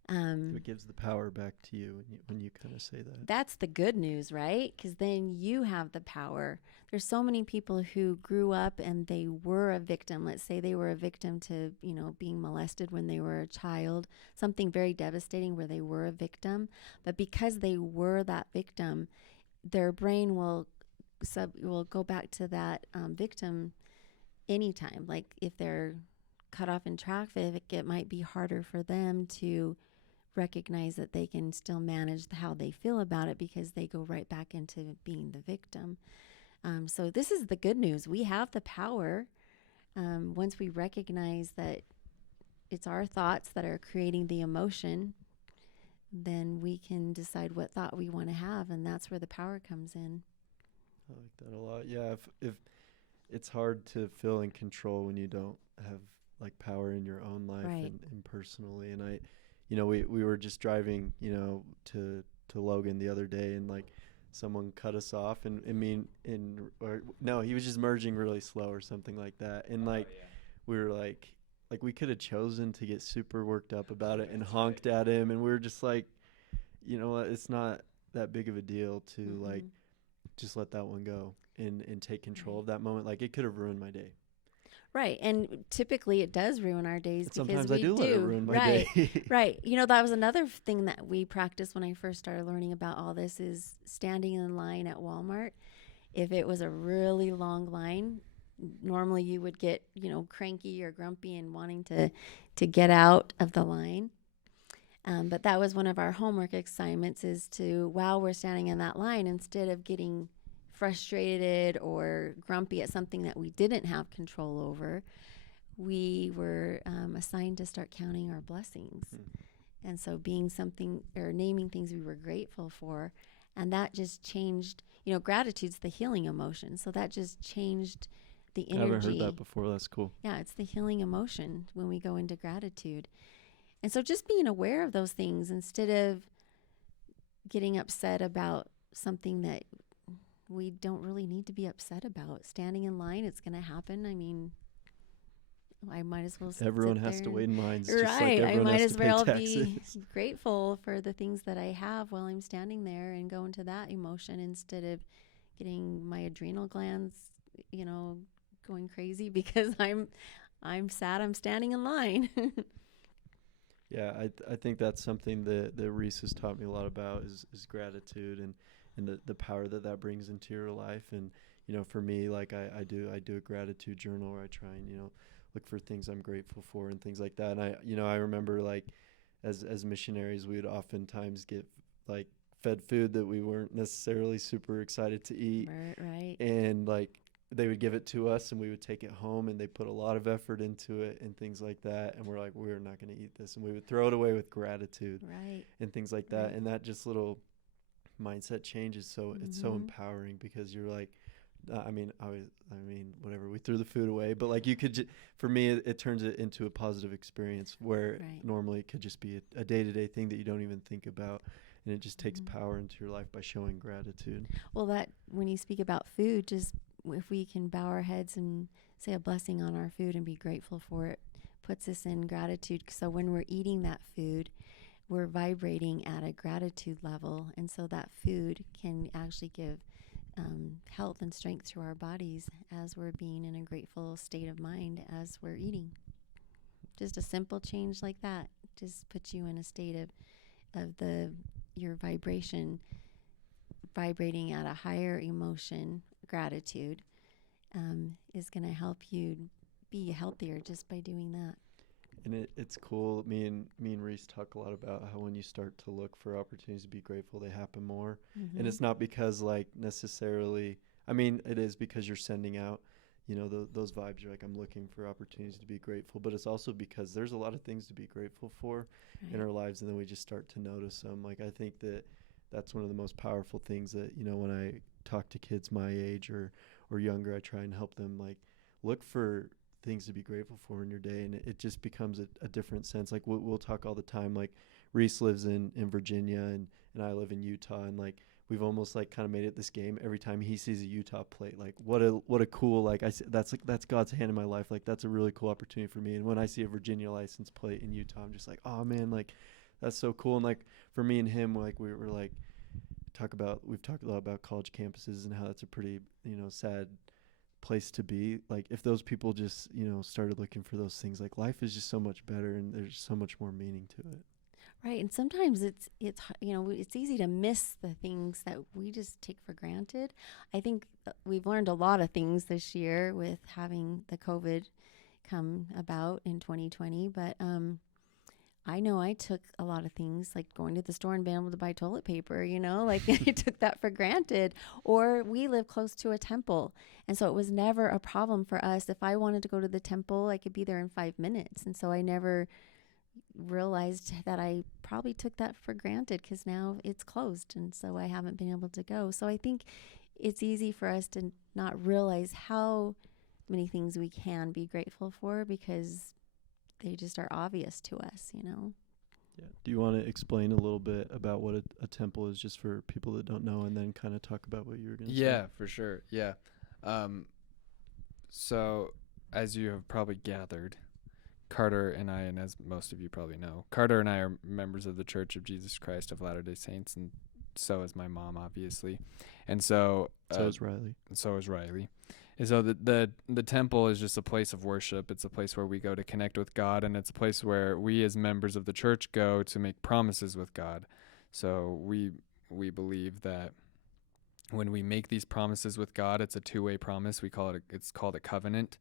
It gives the power back to you when you kind of say that. That's the good news, right? Because then you have the power. There's so many people who grew up and they were a victim. Let's say they were a victim to, being molested when they were a child, something very devastating where they were a victim. But because they were that victim, their brain will go back to that victim anytime. Like if they're cut off in traffic, it might be harder for them to recognize that they can still manage how they feel about it, because they go right back into being the victim. So this is the good news. We have the power. Once we recognize that it's our thoughts that are creating the emotion, then we can decide what thought we want to have, and that's where the power comes in. I like that a lot. Yeah, if it's hard to feel in control when you don't have like power in your own life, right, and personally. And we were just driving, to Logan the other day, and like someone cut us off, and he was just merging really slow or something like that. And we were like we could have chosen to get super worked up about it and honked at him, and we were just like, you know what, it's not that big of a deal to like just let that one go and take control of that moment. Like it could have ruined my day. Right. And typically it does ruin our days, but because sometimes I do let it ruin my day. Right. That was another thing that we practiced when I first started learning about all this, is standing in line at Walmart. If it was a really long line, normally you would get, cranky or grumpy and wanting to get out of the line. But that was one of our homework assignments, is to, while we're standing in that line, instead of getting frustrated or grumpy at something that we didn't have control over, we were assigned to start counting our blessings. And so being something, or naming things we were grateful for, and that just changed, gratitude's the healing emotion. So that just changed the energy. I haven't heard that before. That's cool. Yeah, it's the healing emotion when we go into gratitude. And so just being aware of those things instead of getting upset about something that we don't really need to be upset about. Standing in line, it's going to happen. I mean, I might as well. Everyone has to wait in lines. Right. Just like I might as well taxes. be grateful for the things that I have while I'm standing there, and go into that emotion instead of getting my adrenal glands, going crazy because I'm sad I'm standing in line. Yeah, I think that's something that Reese has taught me a lot about is gratitude and the power that brings into your life. And for me, like I do a gratitude journal where I try and, look for things I'm grateful for and things like that. And I remember like as missionaries, we would oftentimes get like fed food that we weren't necessarily super excited to eat. Right. And like they would give it to us and we would take it home, and they put a lot of effort into it and things like that. And we're like, we're not going to eat this. And we would throw it away with gratitude and things like that. Right. And that just little mindset change is it's so empowering, because you're like, whatever, we threw the food away, but like you could, for me, it turns it into a positive experience where normally it could just be a day-to-day thing that you don't even think about. And it just takes power into your life by showing gratitude. Well, that when you speak about food, just if we can bow our heads and say a blessing on our food and be grateful for it, puts us in gratitude. So when we're eating that food, we're vibrating at a gratitude level. And so that food can actually give health and strength to our bodies as we're being in a grateful state of mind as we're eating. Just a simple change like that just puts you in a state of your vibration vibrating at a higher emotion. Gratitude is going to help you be healthier just by doing that. And it's cool. Me and Reese talk a lot about how when you start to look for opportunities to be grateful, they happen more. And it's not because like necessarily, it is because you're sending out, those vibes. You're like, I'm looking for opportunities to be grateful, but it's also because there's a lot of things to be grateful for in our lives. And then we just start to notice them. Like, I think that's one of the most powerful things that, when I talk to kids my age or younger, I try and help them like look for things to be grateful for in your day. And it just becomes a different sense. Like we'll talk all the time, like Reese lives in Virginia and I live in Utah, and like we've almost like kind of made it this game. Every time he sees a Utah plate, like what a cool, like that's God's hand in my life. Like that's a really cool opportunity for me. And when I see a Virginia license plate in Utah, I'm just like, oh man, like that's so cool. And like for me and him, like we were like we've talked a lot about college campuses and how that's a pretty, sad place to be. Like if those people just, started looking for those things, like life is just so much better and there's so much more meaning to it. Right. And sometimes it's easy to miss the things that we just take for granted. I think we've learned a lot of things this year with having the COVID come about in 2020, but I know I took a lot of things, like going to the store and being able to buy toilet paper, like I took that for granted. Or we live close to a temple. And so it was never a problem for us. If I wanted to go to the temple, I could be there in 5 minutes. And so I never realized that I probably took that for granted because now it's closed. And so I haven't been able to go. So I think it's easy for us to not realize how many things we can be grateful for because they just are obvious to us, Yeah. Do you want to explain a little bit about what a temple is, just for people that don't know, and then kind of talk about what you were going to say? Yeah, for sure. Yeah. So as you have probably gathered, Carter and I, and as most of you probably know, Carter and I are members of the Church of Jesus Christ of Latter-day Saints, and so is my mom, obviously. And so is Riley. So is Riley. And so the temple is just a place of worship. It's a place where we go to connect with God, and it's a place where we as members of the church go to make promises with God. So we believe that when we make these promises with God, it's a two-way promise. It's called a covenant.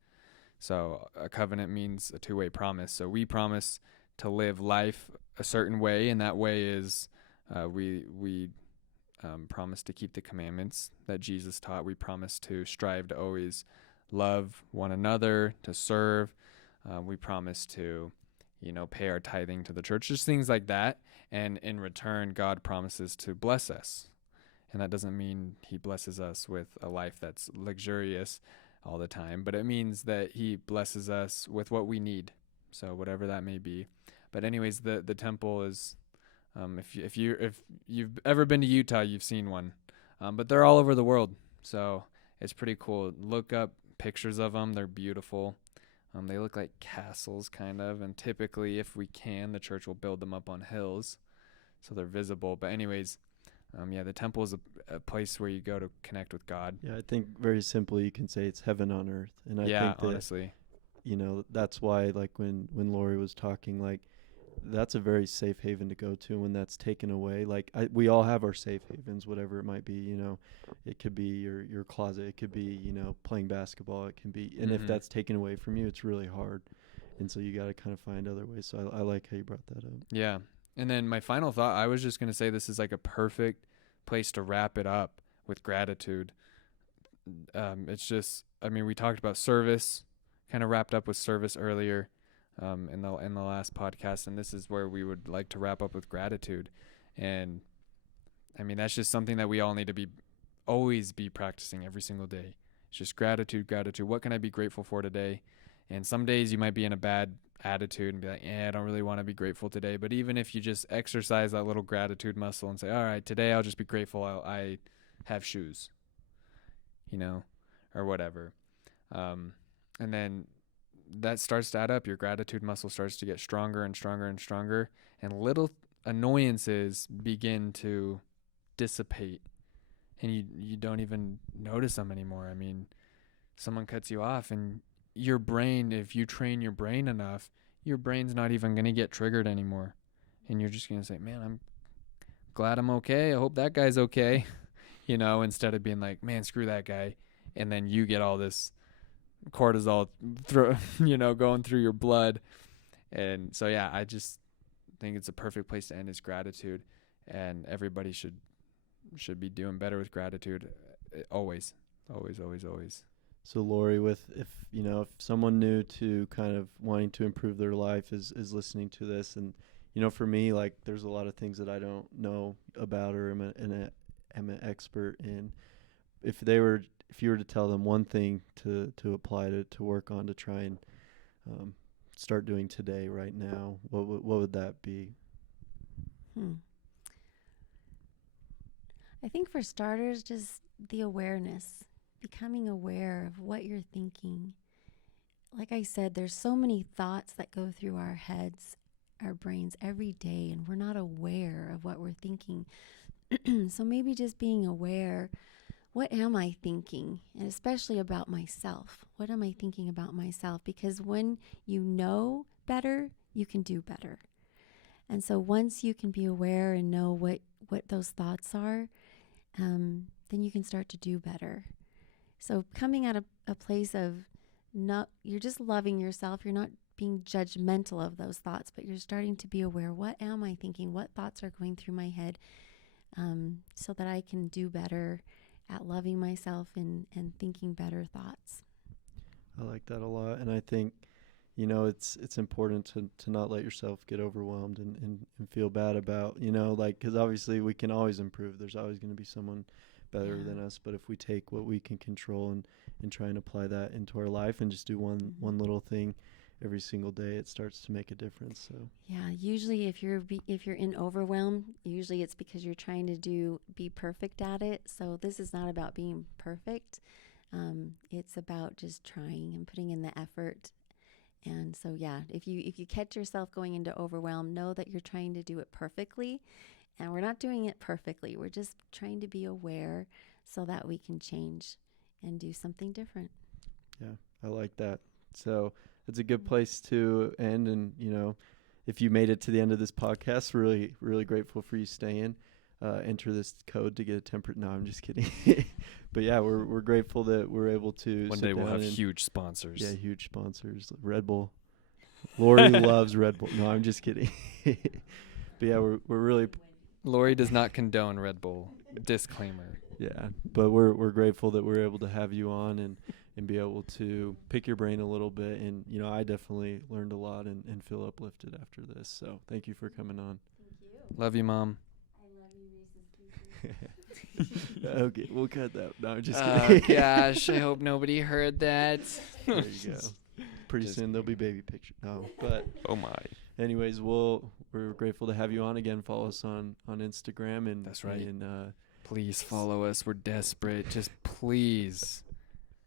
So a covenant means a two-way promise. So we promise to live life a certain way, and that way is we promise to keep the commandments that Jesus taught. We promise to strive to always love one another, to serve. We promise to, pay our tithing to the church, just things like that. And in return, God promises to bless us. And that doesn't mean he blesses us with a life that's luxurious all the time, but it means that he blesses us with what we need. So whatever that may be. But anyways, the temple is, if you've ever been to Utah, you've seen one, but they're all over the world. So it's pretty cool. Look up pictures of them. They're beautiful. They look like castles kind of. And typically, if we can, the church will build them up on hills so they're visible. But anyways, the temple is a place where you go to connect with God. Yeah, I think very simply you can say it's heaven on earth. And I think that, honestly, that's why, like when Lori was talking, like that's a very safe haven to go to. When that's taken away, like we all have our safe havens, whatever it might be. You know, it could be your closet, it could be, you know, playing basketball, it can be, and if that's taken away from you, it's really hard. And so you got to kind of find other ways. So I like how you brought that up. Yeah. And then my final thought, I was just going to say this is like a perfect place to wrap it up with gratitude. It's just, I mean, we talked about service, kind of wrapped up with service earlier in the last podcast, and this is where we would like to wrap up with gratitude. And I mean, that's just something that we all need to always be practicing every single day. It's just gratitude. What can I be grateful for today? And some days you might be in a bad attitude and be like, I don't really want to be grateful today. But even if you just exercise that little gratitude muscle and say, all right, today I'll just be grateful I have shoes, you know, or whatever. And then that starts to add up. Your gratitude muscle starts to get stronger and stronger and stronger. And little annoyances begin to dissipate. And you don't even notice them anymore. I mean, someone cuts you off and your brain, if you train your brain enough, your brain's not even going to get triggered anymore. And you're just going to say, man, I'm glad I'm okay. I hope that guy's okay. You know, instead of being like, man, screw that guy. And then you get all this cortisol, going through your blood. And so, yeah, I just think it's a perfect place to end is gratitude. And everybody should be doing better with gratitude. Always. So Lori, if someone new to kind of wanting to improve their life is listening to this, and for me, like, there's a lot of things that I don't know about or am an expert in. If you were to tell them one thing to apply to work on, to try and start doing today, right now, what would that be? I think for starters, just the awareness. Becoming aware of what you're thinking. Like I said, there's so many thoughts that go through our heads, our brains every day, and we're not aware of what we're thinking. So maybe just being aware, what am I thinking? And especially about myself. What am I thinking about myself? Because when you know better, you can do better. And so once you can be aware and know what those thoughts are, then you can start to do better. So coming at a place of you're just loving yourself. You're not being judgmental of those thoughts, but you're starting to be aware. What am I thinking? What thoughts are going through my head? So that I can do better at loving myself and thinking better thoughts. I like that a lot. And I think, it's important to not let yourself get overwhelmed and feel bad about, because obviously we can always improve. There's always going to be someone better than us, but if we take what we can control and try and apply that into our life and just do one little thing every single day, it starts to make a difference. So yeah, usually if you're in overwhelm, usually it's because you're trying to be perfect at it. So this is not about being perfect. It's about just trying and putting in the effort. And so yeah, if you catch yourself going into overwhelm, know that you're trying to do it perfectly. And we're not doing it perfectly. We're just trying to be aware so that we can change and do something different. Yeah, I like that. So it's a good place to end. And, if you made it to the end of this podcast, really, really grateful for you staying. Enter this code to get a temperate. No, I'm just kidding. But yeah, we're grateful that we're able to. One day we'll have huge sponsors. Yeah, huge sponsors. Red Bull. Lori loves Red Bull. No, I'm just kidding. But yeah, we're really. Lori does not condone Red Bull. Disclaimer. Yeah, but we're grateful that we're able to have you on and be able to pick your brain a little bit. And, I definitely learned a lot and feel uplifted after this. So thank you for coming on. Thank you. Love you, Mom. I love you, Reese's Pieces. Okay, we'll cut that. No, I'm just kidding. Oh, gosh, I hope nobody heard that. There you go. Pretty soon there'll be baby pictures. No, but oh my. Anyways, we're grateful to have you on again. Follow us on Instagram and that's right. And please follow us. We're desperate. Just please,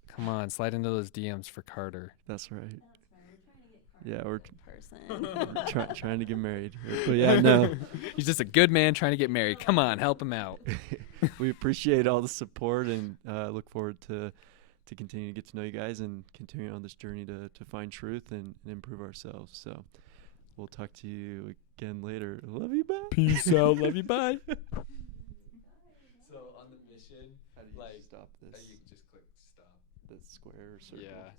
come on, slide into those DMs for Carter. That's right. We're trying to get Carter. Yeah, we're Person. trying to get married. But yeah, no, he's just a good man trying to get married. Come on, help him out. We appreciate all the support and look forward to continue to get to know you guys and continue on this journey to find truth and improve ourselves. So we'll talk to you again later. Love you. Bye. Peace out. Love you. Bye. So on the mission, how do you stop this? You just click stop. The square or circle. Yeah.